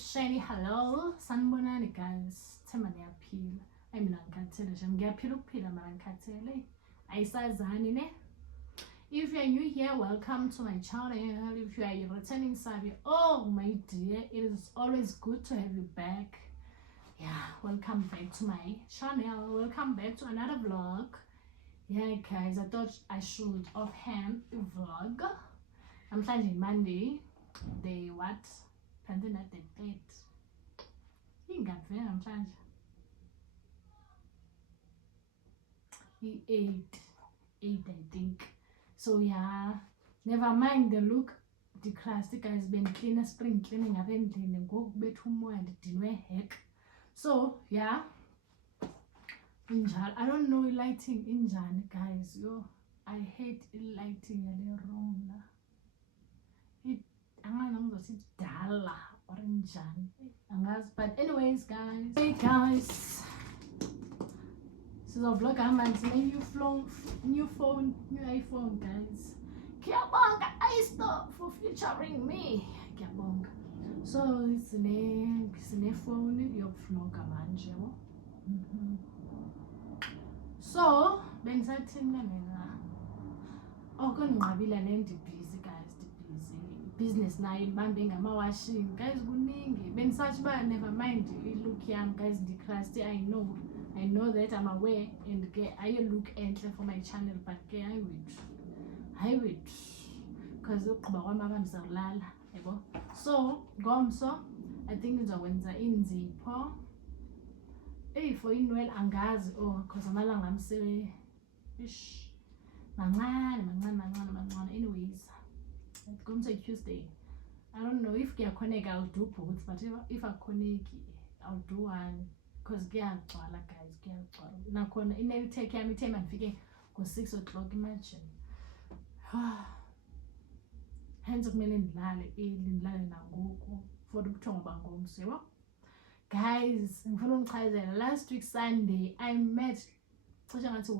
Shani, hello. Sanibonani guys. Themba niyaphila. Ayi mina ngikhathele nje. Ngiyaphila ukuphila mara ngikhathele. Ayisazani ne? If you are new here, welcome to my channel. If you are a returning subby, oh my dear, it is always good to have you back. Yeah, welcome back to my channel. Welcome back to another vlog. Yeah guys, I thought I should offhand vlog. I'm planning Monday. Day what? Planning at the date. You got there, I'm planning. He ate, I think. So yeah, never mind the look. The classic has been cleaner spring cleaning and go bedroom and dinner heck. So yeah, I don't know lighting injan guys. Yo, I hate lighting wrong. It I don't know it's dull or injan. But anyways guys. Hey guys. This is a vlog. I'm on new phone, new iPhone, guys. Kiyabonga iStore for featuring me. Kiyabonga. So it's a phone yokuvloga manje. So bengisathina mina. Okunqabile nendi busy guys, busy. Business nayo ibambe ngama-washing. Guys kuningi. Bengisathi ba never mind look yam guys the class I know that I'm aware and I look entry for my channel, but I would because so Gomso, I think it's a Wednesday in Zipo. Hey, for in well angazi or because I'm silly fish. Anyways, it's going to Tuesday. I don't know if I connect, I'll do both, but if I connect, I'll do one. Because kuyagcwala guys, kuyagcwala nakhona inetwork yami ithe mandifike ngo-6 o'clock imagine. Hence kumele ndilale nangoku for ubuthongo bangomso yebo. Guys, ngifuna unichazela last week Sunday I met cishe ngathi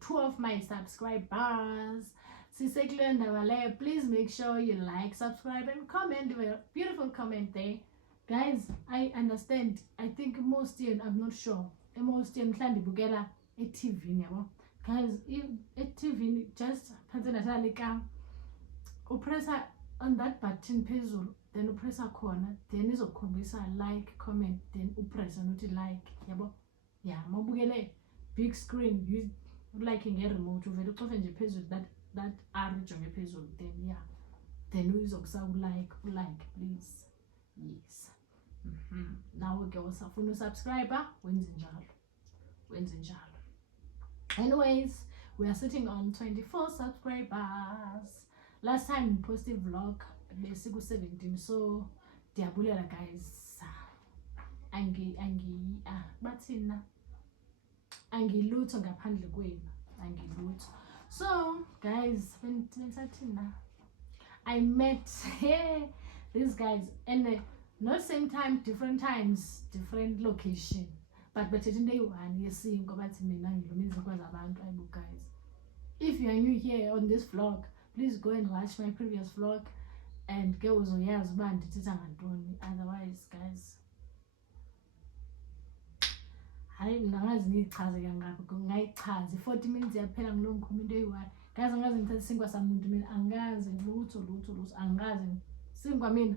2 of my subscribers. Sisekule ndaba leyo, please make sure you like, subscribe and comment a beautiful comment there. Guys, I understand. I think most year, I'm not sure. Most year, mhlawumbe ibukela e-TV yabo. Guys, e-TV just press on that button phezulu, then press khona, then izokhombisa like, comment, then press on like yabo. Yeah, mawubukele big screen, you like nge-remote uvele ucofe nje phezulu that arrow jonge phezulu, then yeah. Then uzokusa like please. Yes. Now we go safuna subscriber wenze njalo. Anyways, we are sitting on 24 subscribers. Last time we posted vlog besiku 17, so diyabulela guys. Bathina angilutho ngaphandle kwenu, angilutho. So guys, bengisathina I met these guys and not same time, different times, different location. But in day one, you see, guys. If you are new here on this vlog, please go and watch my previous vlog and go on years band. Otherwise, guys, I don't 40 minutes yaphela ngilongikhuluma into eyi-1. Guys, angazi ngithatha isinkwa samuntu mina, angazi lutho angazi sinkwa mina.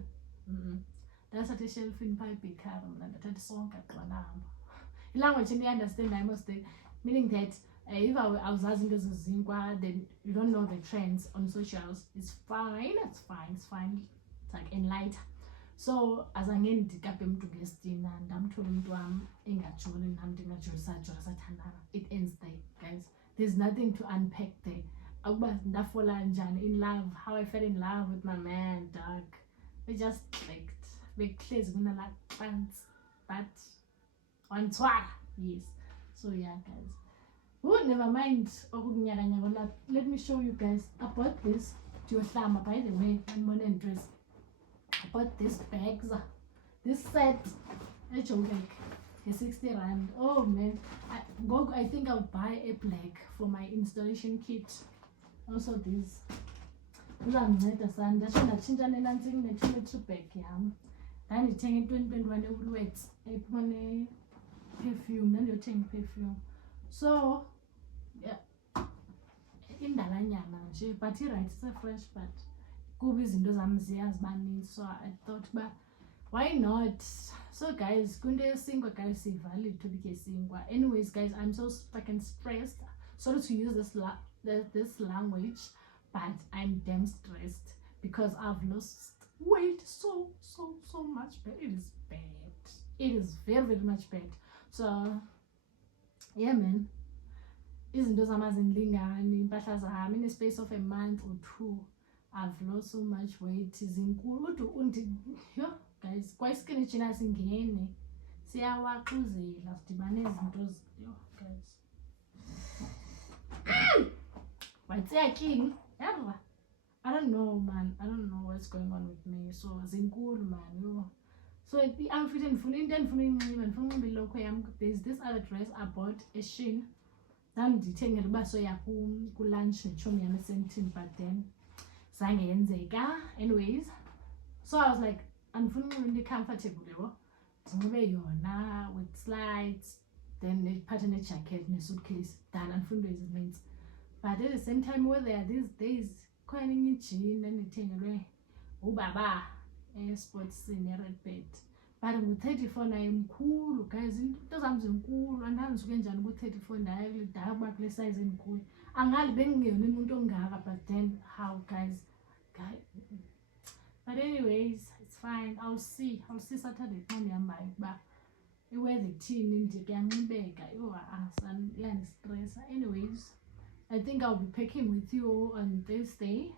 That's what a shelf in pipe car and that song at one arm. Language and understand I must say, meaning that if I was asking this Zinkwa, then you don't know the trends on socials, it's fine, it's fine. It's like enlighten. So as I get to capim to guestin and I'm told to ingachul and I'm doing a it ends there, guys. There's nothing to unpack there. In love, how I fell in love with my man, dog. We just clicked. Big clears gonna like pants, but on twat, yes. So yeah, guys. Oh, never mind. Let me show you guys. I bought this to your slama, by the way. I'm gonna dress. I bought this bags, this set. It's like 60 rand. Oh man, I think I'll buy a black for my installation kit. Also this. ndandithenga i-2021 eWoolworths ephuma ne-perfume, ndandiyothenga i-perfume. So yeah, indalanyana nje but right ise-fresh but kuba izinto zam ziyazibaninzi. So I thought uba why not. So guys, kwinto yesinkwa guys sivalid topic yesinkwa. Anyways guys, I'm so fucking stressed. Sorry to use this language, but I'm damn stressed because I've lost weight so much. But it is bad. It is very much bad. So yeah man, izinto zam azindlingani, impahla zami in a space of a month or 2 I've lost so much weight. Zinkulu yo guys, kwa-skinny jeans singene siyawaxuzela sidibane izinto yo guys. Watsiyaking yava. I don't know man, I don't know what's going on with me. So zinkulu man yo. So i-outfit endifuna into endifuna uyinxiba, ndifuna unxiba ilokho yam. There's this other dress I bought eShein ndandithengela uba soya kulunch netshomi yam esentini, but then zange yenzeka. Anyways, so I was like andifuna unxiba into comfortable yabo, ndinxibe yona with slides then ndiphathe nejacket nesuitcase done. Andifuna into ezininzi, but at the same time where there are these days khona enye ijini endithengelwe ubaba eSports ne-Redbird, but ngu-34 naye mkhulu guys. Into zam zinkulu andandisuke njani ku-34 ndaya kuba kule size enkulu. Angali bengeyona umuntu ongaka, but then how guys. But anyways, it's fine. I'll see Saturday xa ndihambayo ukuba iweather ithini, nje kuyanxibeka. Yandistressa. Anyways, I think I'll be packing with you on Thursday.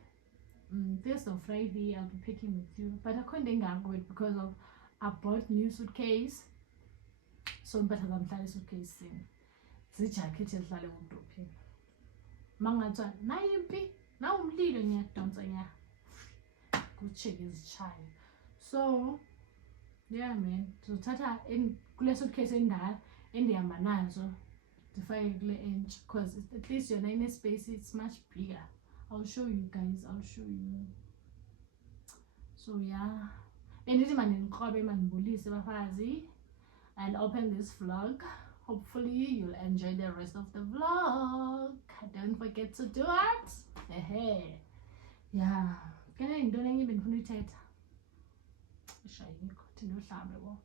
Thursday or Friday I'll be packing with you, but I couldn't go with because of I bought new suitcase. So better than fly suitcase in the jacket is like wardrobe. Manga nayimpi na umlilo ngiyadonsa nya kucheck his child. So yeah man, so tata in kule suitcase endala endihamba nazo ndifake kule enje, because at least your in a space it's much bigger. I'll show you guys, I'll show you. So yeah, bendithi mandinqobe mandibulise bafazi and open this vlog. Hopefully you'll enjoy the rest of the vlog. Don't forget to do it. Yeah, kena into enye bendifuna uyithetha ishayikho thina uhlambe bo.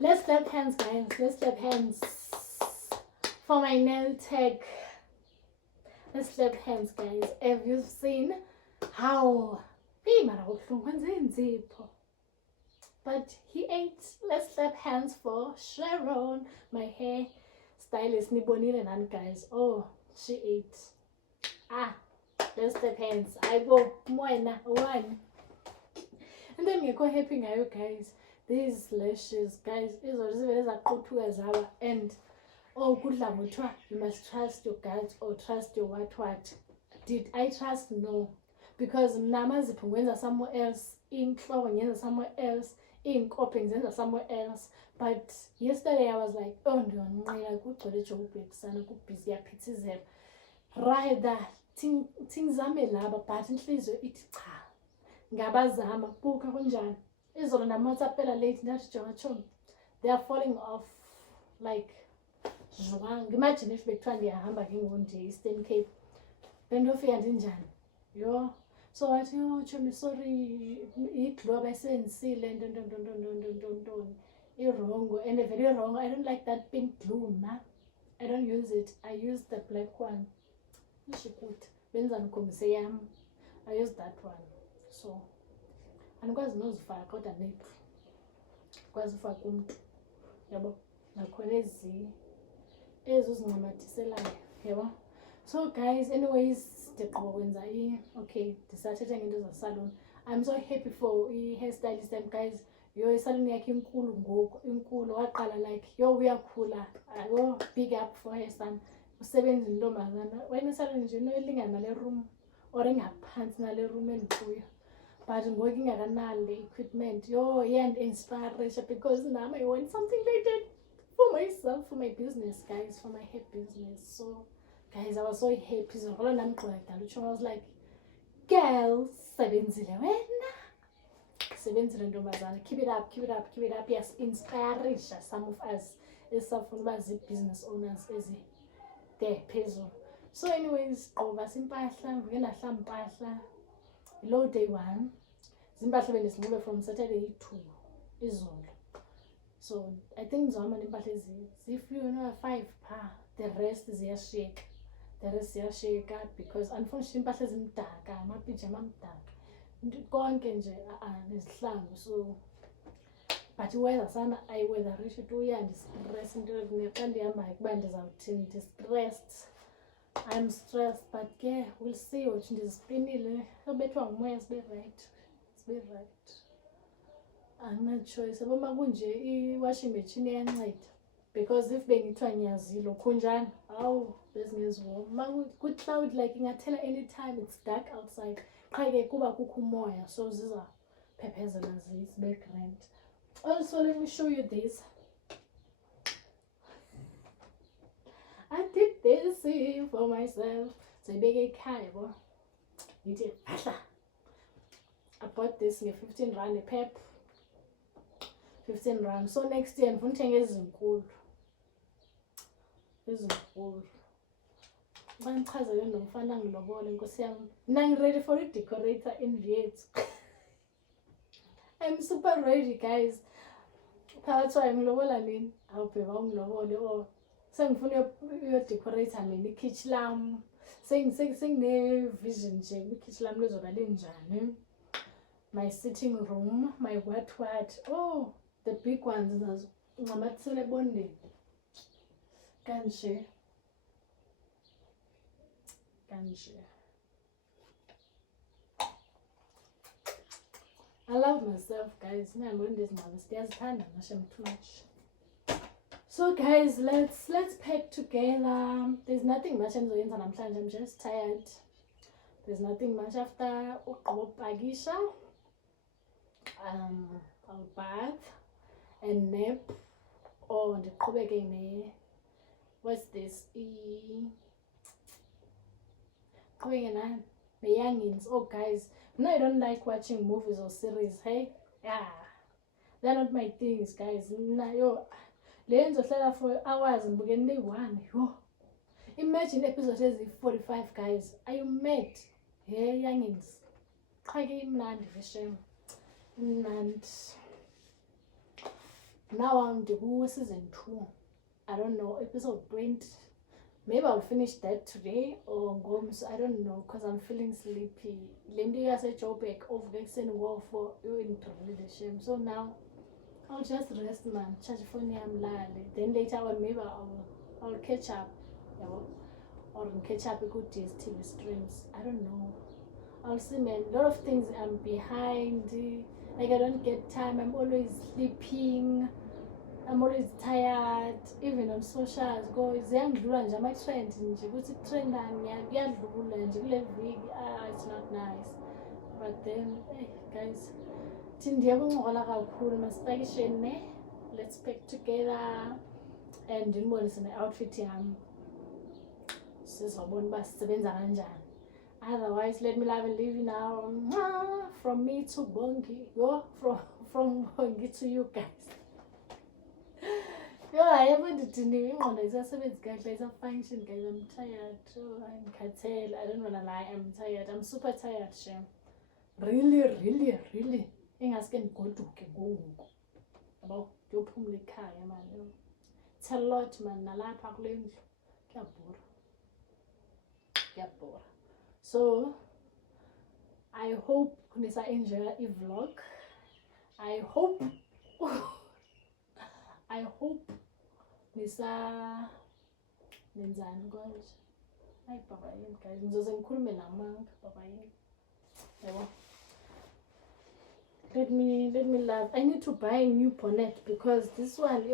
Let's clap hands guys, let's clap hands for my nail tech. Let's clap hands guys. Have you seen how but he ate? Let's clap hands for Sharon, my hair stylist. Nibonile nani guys? Oh, she ate. Let's clap hands. I go one. And then you go happy ngayo guys. These lashes guys, and you must trust your guts or trust your what. Did I trust? No, because namazipho wenza somewhere else, inhloko ngenza somewhere else, inkophe ngenza somewhere else. But yesterday I was like, oh ndiyonqila kugcwele Joburg sana kubhizi yaphithizela rather thingizame laba, but inhliziyo ithi cha ngabazama buka kunjani. Izolo namatsapela late ndajonga chomi, they are falling off like zwang. Imagine if bekuthiwa ndiyahamba ke ngonje Eastern Cape bendofika ndinjani yo. So wathi yo chomi sorry iglow abayisebenzisile nto irongo, and very wrong. I don't like that pink glue na. I don't use it. I use the black one. Ishikuthi benza ngikomise yami, I use that one. So andikwazi nozifaka kodwa nethu kwazi ufaka umuntu yabo nakhona ezo zincamathiselayo yabo. So guys, anyways ndiqobo kwenza okay ndisathetha ngento zasalon. I'm so happy for i-hairstylist and guys. Yo, isalon yakhe inkulu ngoku, inkulu. Waqala like, yo, uyakhula. Yo, big up for her son. Usebenza intombazana. Wena isalon nje ilingana nale room or ingaphansi nale room endikuyo. But ngoku ingakanali le equipment. Yo, inspire because now I want something like that for myself, for my business, guys, for my hair business. So, guys, I was so happy. So, I was like, girls, sebenzile wena. Sebenzile ntombazana. Keep it up, keep it up, keep it up. Yes, inspire some of us esafuna business owners there phezulu. So anyways, qoba simpahla, ngike ndahla impahla. Low day 1. Zimpahla bendizinxibe from Saturday to izolo. So I think ngizama nempahla zifuna 5 pa. The rest ziyashiyeka. Because unfortunately impahla ezimdaka, amapijama amdaka. Konke nje nezihlangu. So but iweather sana ayiweather rish to uyandistress into nexa ndihambayo kuba ndizawuthini distressed. I'm stressed, but yeah, we'll see what ndiziqinile. Sobethwa ngumoya sibe right. I'm not sure. Saboma kunje i-washing machine iyanceda. Because if bengithiwa ngiyazilo khunjani, awu bezingeziwo. Ku-cloud like ingathela anytime it's dark outside. Qha-ke kuba kukho umoya, so ziza phephezela zibe grand. Also, let me show you this. I did this for myself. So I beg ekhaya bo. Ngithi ahla. I bought this nge 15 rand a pep. 15 rand. So next year ngifuna uthenga ezinkulu. Bangichazele nomfana ngilobole Nkosi yami. Mina ready for a decorator in Viet. I'm super ready, guys. Phakathi wayo ngilobola nini? Awubheka ungilobole or sengifuna uyo-decorate mina ikitchen lami. Sengine vision nje ikitchen lami lizoba linjani. My sitting room, my what. Oh, the big ones ngamathisele bondeni. Kanje. I love myself, guys. I'm doing this now. Too much. So guys, let's pack together. There's nothing much I'm just tired. There's nothing much after Pagisha. I'll bath and nap. Oh, and the what's this? The youngins. Oh guys, no, I don't like watching movies or series. Hey, yeah, they're not my things, guys. Yo, lenzo hlala for hours and begin day 1. Yo, imagine episodes as 45, guys. Are you mad? Hey, youngins. And now I'm the season 2. I don't know, episode 20. Maybe I'll finish that today or go. I don't know, because I'm feeling sleepy. Lindy has a job back of Vexen War for you in shame. So now I'll just rest, man. Charge for me, I'm lali. Then later on, maybe I'll catch up, or catch up with good TV streams. I don't know. I'll see, man. A lot of things I'm behind. Like I don't get time. I'm always sleeping. I'm always tired. Even on socials, ziyangidlula nje ama-trend nje ukuthi trendani kuyadlula nje kule viki. It's not nice. But then, guys, ndiyabuncokola kakhulu masipakisheni ne. Let's pack together and ndinibonise ne-outfit yami. Sizobona uba sisebenza kanjani. Otherwise, let me love and leave you now. From me to Bongi. From Bongi to you guys. Yo, I haven't done ingqondo isasebenzi kahle isa-function, guys. I'm tired. Ngikhathele. I don't wanna lie. I'm tired. I'm super tired, Shem. Really. Engaske ndigoduke ngoku. Yabo, ndiyophumula ekhaya, man. It's a lot, man. Nalapha kule ndlu. Kuyabhora. So, I hope nisa enjoy vlog. I hope nisa nenzani konje. Hayi baba yini guys, ngizoze ngikhulume namanga baba yini. Yabo. let me laugh. I need to buy a new bonnet because this one,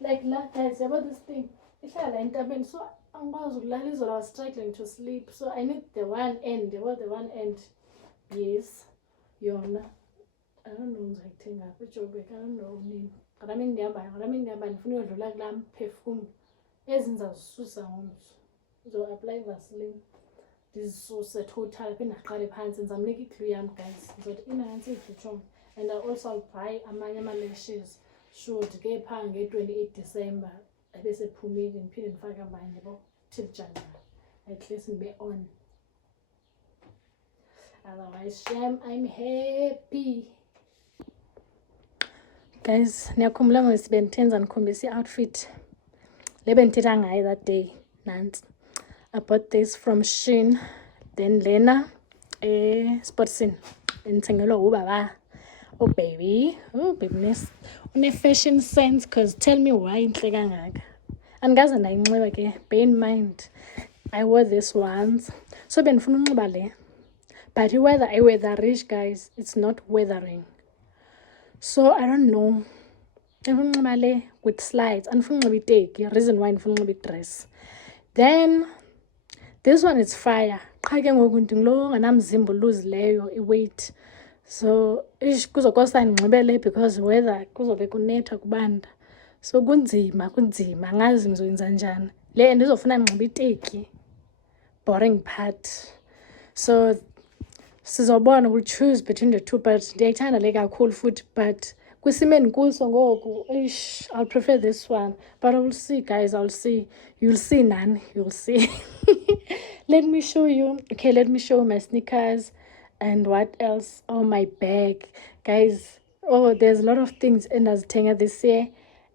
like last guys, about this thing. So I was struggling to sleep. So I need the one end. About the one end. Yes. Yona. I don't know ngizayithenga eJoburg. I don't know nini. Kodwa mina ngihamba ngifuna ukudlula kulami perfume ezinza zisusa ngomso. So apply Vaseline. Ndizisuse total phinde aqale phansi ngizamnika i-clue yami guys. Ngizothi inansi ihlutshonga. And I also buy amanye ama-lashes. Should ke pha nge-28 December ebese phumile ngiphinde ngifake abanye yabo till January. At least ngibe on. Otherwise, shame, I'm happy. Guys, niyakhumbula ngosibenthenza nikhombisa i-outfit le benthetha ngayo that day. Nansi. I bought this from Shein. Then lena Sportscene. Benthengelwa ubaba. Oh baby. Oh baby. Une fashion sense cause tell me why inhle kangaka. Angaze ndayinxiba ke. Bear in mind I wore this once. So benifuna unxiba le. But whether I weather rich guys, it's not weathering. So I don't know. Ndifuna le with slides. Andifuna unxiba iteki. Reason why ndifuna unxiba dress. Then this one is fire. Qha ke ngoku ndingilo nganamzimba oluzileyo i-weight. So kuzokosa ndinxibele because weather kuzobe kunetha kubanda. So kunzima angazi ngizoyenza njani. Le ndizofuna ndinxiba iteki. Boring part. So sizobona, we'll choose between the two, but ndiyayithanda le kakhulu futhi, but kwisimo endikuso ngoku I'll prefer this one, but I will see guys. I'll see. You'll see nani. You'll see. Let me show you. Okay, let me show my sneakers and what else. Oh, my bag guys. Oh, there's a lot of things endazithenga this year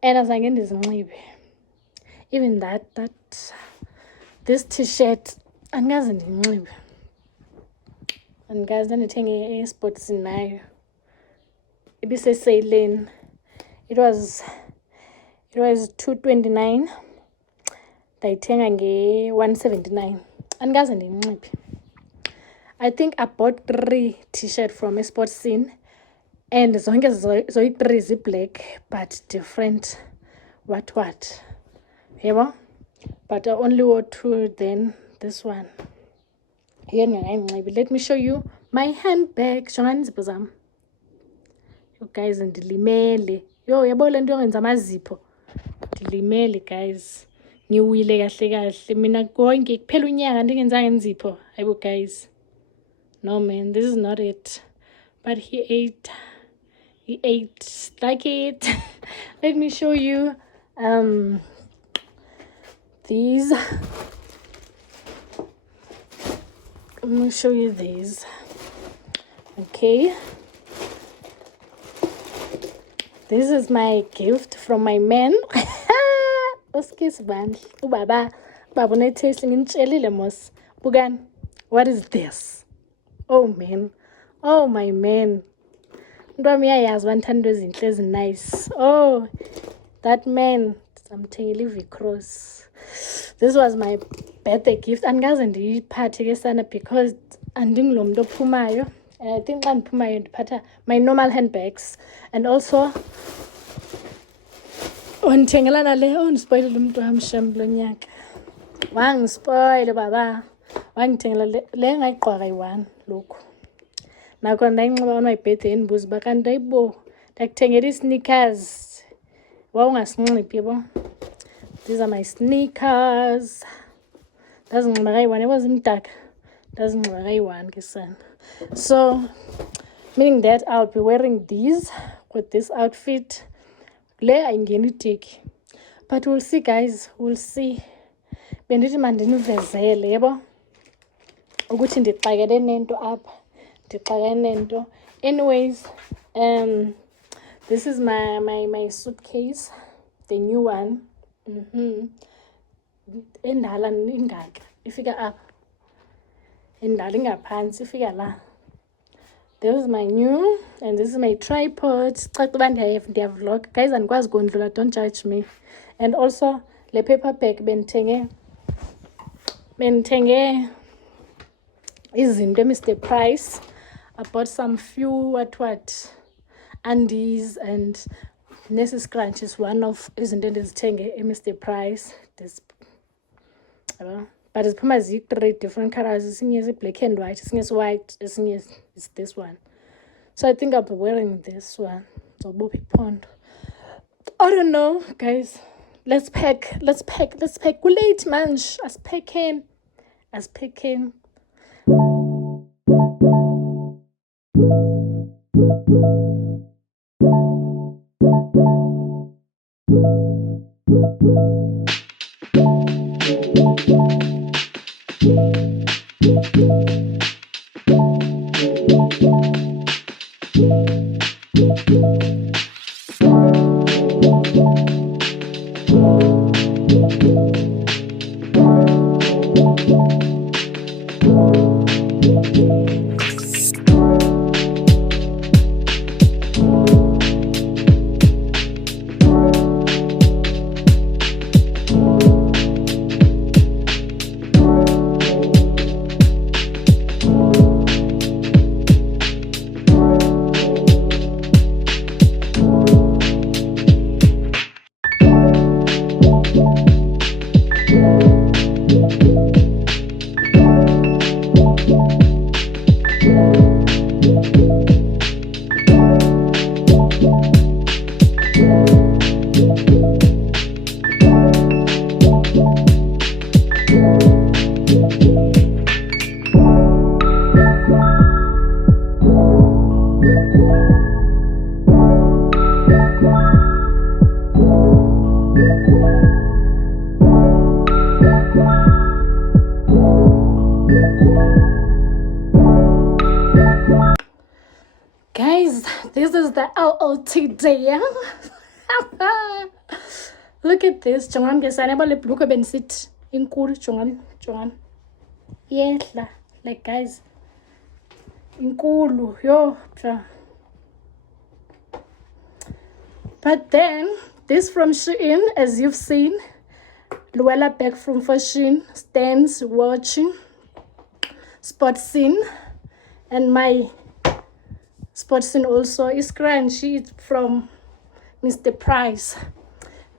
and azange ndizinxibe. Even this t-shirt angaze ndinxibe. And guys, ndandithenge e-Sportscene nayo ibiseseyileni. It was $229. Ndayithenga nge-$179. Andikaze ndinxibe. I think I bought 3 t-shirt from eSportscene and zonke zoyi-3 zi-black but different what. Yebo? But I only wore 2 then this one. Here ngayinxibi. Let me show you my handbag. Jongani izipho zami. You guys ndilimele. Yabo le nto yokwenza amazipho. Ndilimele guys. Ngiwile kahle. Mina konke kuphela unyaka ndingenzanga izipho. Hayibo guys. No man, this is not it. But he ate like it. Let me show you these. Let me show you these. Okay. This is my gift from my man. Ubaba unethesting ngitshelile mos. Bukani. What is this? Oh man. Oh my man. Ntwami uyayazi wanthanda izinto ezinice. Oh, that man. Samthengile iVicross. This was my birthday gift. Andikaze ndiyiphathe ke sana because andingulomuntu ophumayo. And I think xa ndiphumayo ndiphatha my normal handbags. And also wandithengela nale. Ndispoilele umntu wam shem lo nyaka. Wangispoile baba. Wangithengela le ngayigqwaka yi-1 lokhu. Nakho ndayinxiba on my birthday endibuza uba kanti ayibo ndakuthengela ii-sneakers. Wawungasinxiphi yebo. These are my sneakers. Ndazinxiba kayi-1. Yabo zimdaka. Ndazinxiba kayi-1 ke sana. So, meaning that I'll be wearing these with this outfit. Le ayingeni iteki. But we'll see guys. We'll see. Bendithi mandinivezele yebo. Ukuthi ndixakene nento apha. Anyways, this is my suitcase, the new one. Endala ingaka ifika apha. Endala ingaphansi ifika la. This is my new, and this is my tripod. Cacaba ndiyavlog. Guys, andikwazi ukondlula, don't judge me. And also le paper bag bendithenge izinto eMr Price. I bought some few what undies and Nessie Scrunch is one of izinto endizithenge Mr Price. This but it's probably 3 different colors. Esinye is black and white, esinye is white, esinye is this one. So I think I'll be wearing this one. So Bobby Pond. I don't know, guys. Let's pack. Good late, man. As packing. Guys, this is the LOTD. Look at this. Jongan guys, I never look up and sit in cool. Jongan. Yeah, like guys. In cool. Yo. But then, this from Shein, as you've seen. Luella back from Fashion, stands watching. Spot scene. And my Spot scene also is crunchy from Mr. Price.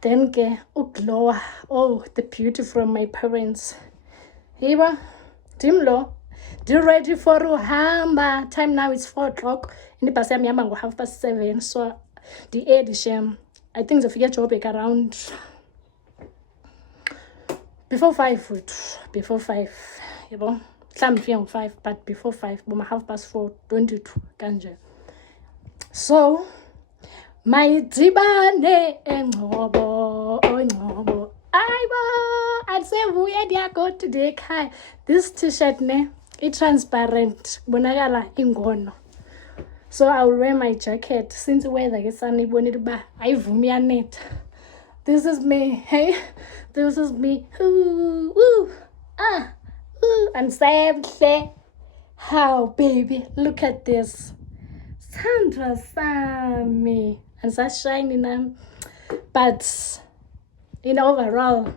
Then get glow. Oh, the beauty from my parents. Hiba, Timlo, do ready for Ruhamba. Time now is 4 o'clock. In the past, I'm 7:30. So the edition, I think the figure job around before 5. Before 5, you know. Some 5, but before 5, but 4:22 kanje. So my dibane engobo aiba I'd say we dia go today kai. This t-shirt ne it's transparent bonakala ingono. So I will wear my jacket since weather ke sunny bonita ba ayivumi yanet. This is me. Hey, this is me. Ooh. And say, how baby, look at this. Sandra Sammy. And such shiny now. But in overall,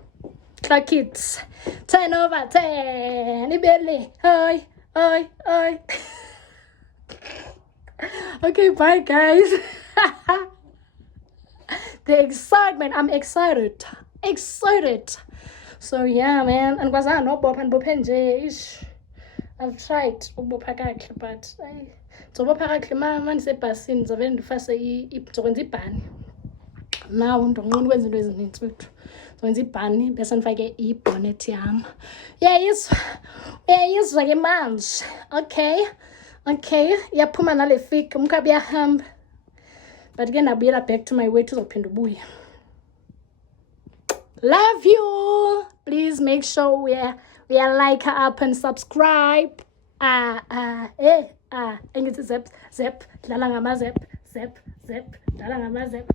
clock it. 10 over 10. Ibele. Oi. Okay, bye guys. The excitement. I'm excited. So yeah, man, and was I no bop and bopenje. I've tried ubopakakle, but so bopakakle man se pasin zavend fasa izokwenza ibhani. Now ndonqona ukwenza into ezininzi wethu. Zokwenza ibhani bese ndifake ibonnet yam. Uyayizwa ke manje. Okay. Yaphuma nale fik umkhabi yahamba. But again I'll back to my way to uzophinda ubuye. Love you. Please make sure we are like up and subscribe. Engithi zep dlala ngama zep dlala ngama zep.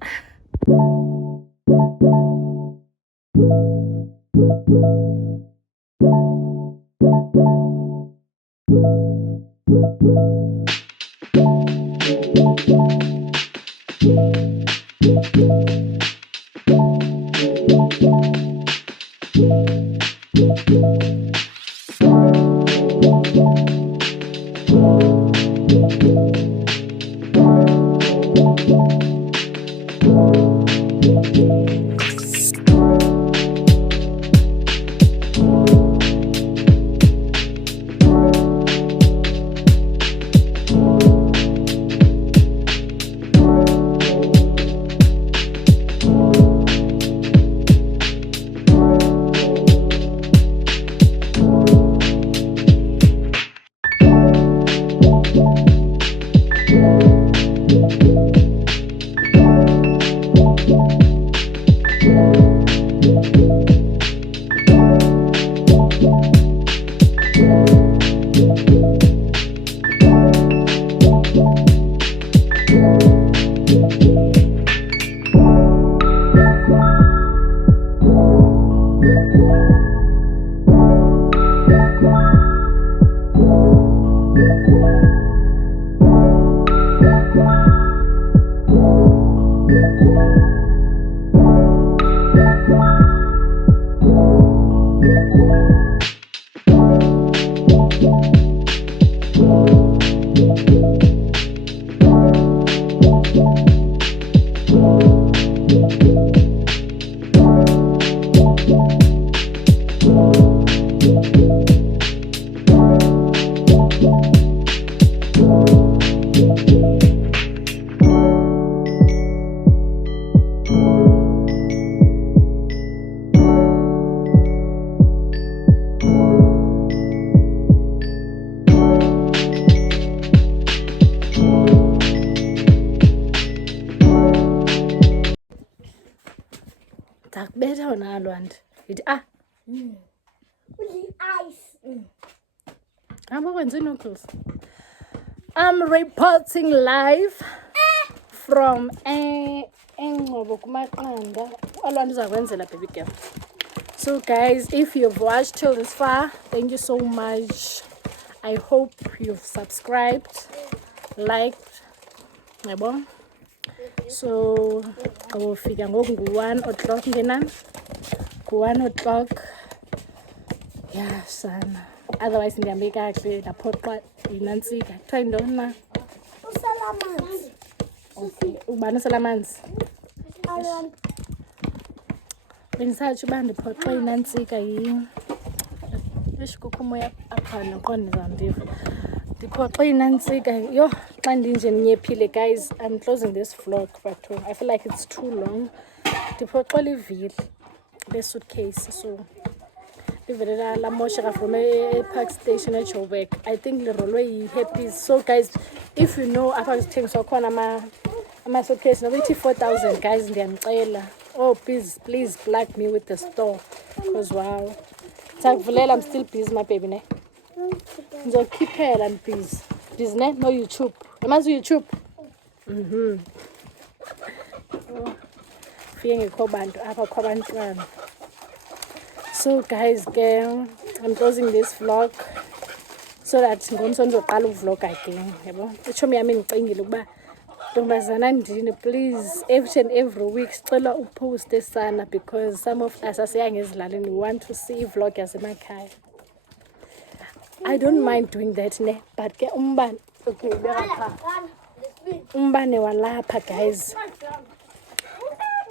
Ndakubetha wona Lwanda. Yithi hamba kwenza ii-noodles. I'm reporting live from Engcobo kuMaqanda. Alwanda uzakwenzela baby girl. So guys, if you've watched till this far, thank you so much. I hope you've subscribed, liked, yabo. So awufika ngoku ngu-1 o'clock ngenani, ngu-1 o'clock. Yeah sana, otherwise ndihambe kakuhle ndaphoqwa yinantsika. Kuthiwa yintoni na? Usalamanzi. Okay, ubani usela amanzi? Bendisatsho uba ndiphoxwe yinantsika kukho umoya apha noqondo ndizawundiva. Ndiphoxwe yinantsika. Yho, xa ndinje ndinyephile guys, I'm closing this vlog but I feel like it's too long. Ndiphoxwe livili le-suitcase, so livele lamosheka from e-park station eJoburg. I think lirolwe yi-Happies. So guys, if you know apha kuthengiswa khona ama-suitcase noba ithi 4,000 guys, ndiyamcela. Oh, please plug me with the store, because wow, I'm still busy, my baby, ne? Ndizokhiphela busy ne? No YouTube. Yamazi YouTube? Fike ngekho bantu apha kwabantwana. So guys, I'm closing this vlog so that ngomso ndizoqala uvlog again, yabo. Itshomi yami ndicingile ukuba ntombazana ndini, please each and every week sicela uposte sana, because some of us asiyange ezilalini, we want to see vlog yasemakhaya. I don't mind doing that, ne? But ke umbane, okay, umbane walapha guys,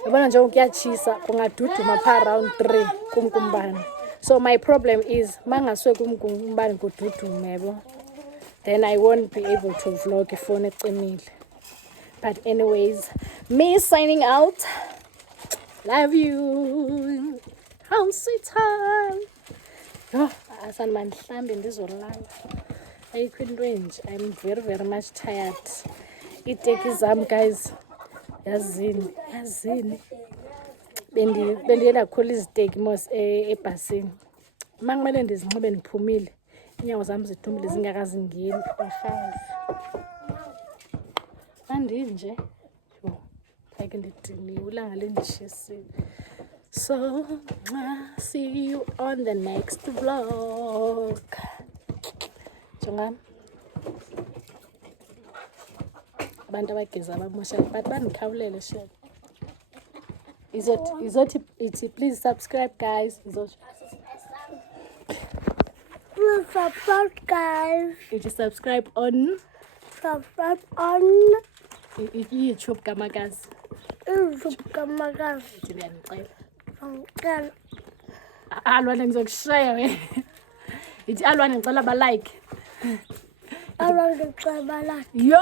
yabona nje kuyatshisa, kungaduduma pha around 3 kumkumbane. So my problem is mangaswe kumkumbane kududume, yabo, then I won't be able to vlog ifone ecimile. But anyways, me signing out. Love you. Home sweet time. Oh, asanman mhlambe ndizolala. Ayikho into enje. I'm very much tired. Iteki zam guys. Yazini. Bendiyela khona iziteki mos ebhasini. Mangimele ndizinxibe ndiphumile. Inyawo zam zidumile zingakazingeni. Andinje. Like ndidiniwe ulanga lendishisile. So see you on the next vlog. Jongam. Abantu abageza abamosha but bandikhawulele shit. Izoti please subscribe guys. Please subscribe guys. Subscribe on YouTube kamakazi. Alwana ngizokushaya we. Ithi Alwana ngicela ba like. Alwana ngicela ba like. Yo!